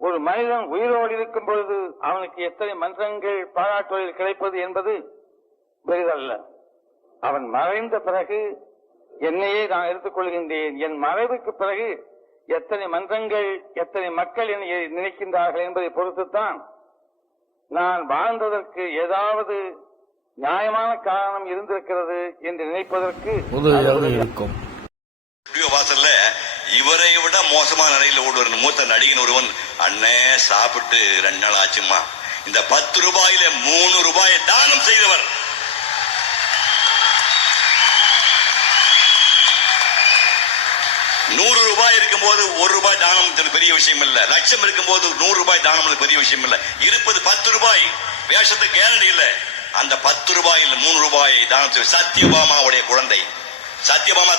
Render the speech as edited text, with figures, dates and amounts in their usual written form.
ஒரு மனிதன் உயிரோடு இருக்கும் பொழுது அவனுக்கு எத்தனை மன்றங்கள் பாராட்டுவதில் கிடைப்பது என்பது பெரிதல்ல. அவன் மறைந்த பிறகு என்னையே நான் எடுத்துக் கொள்கின்றேன். என் மறைவுக்கு பிறகு எத்தனை மன்றங்கள், எத்தனை மக்கள் என்னை நினைக்கின்றார்கள் என்பதை பொறுத்துத்தான் நான் வாழ்ந்ததற்கு ஏதாவது நியாயமான காரணம் இருந்திருக்கிறது என்று நினைப்பதற்கு இருக்கும். வாசல்ல இவரை விட மோசமான நிலையில் ஓடுவார் மூத்த நடிகன் ஒருவன், அண்ணே சாப்பிட்டு 2 நாள் ஆச்சுமா, இந்த 10 ரூபாயில 3 ரூபாயை தானம் செய்தவர். ₹100 இருக்கும் போது 1 ரூபாய் தானம் பெரிய விஷயம் இல்ல. லட்சம் இருக்கும் போது 100 ரூபாய் தானம் பெரிய விஷயம் இல்ல. இருப்பது 10 ரூபாய். வேஷத்துக்கு கேரண்டி இல்ல. அந்த 10 ரூபாயில் 3 ரூபாயை தானம் செய்த சத்யபாமாவுடைய குழந்தை. சத்யபாமா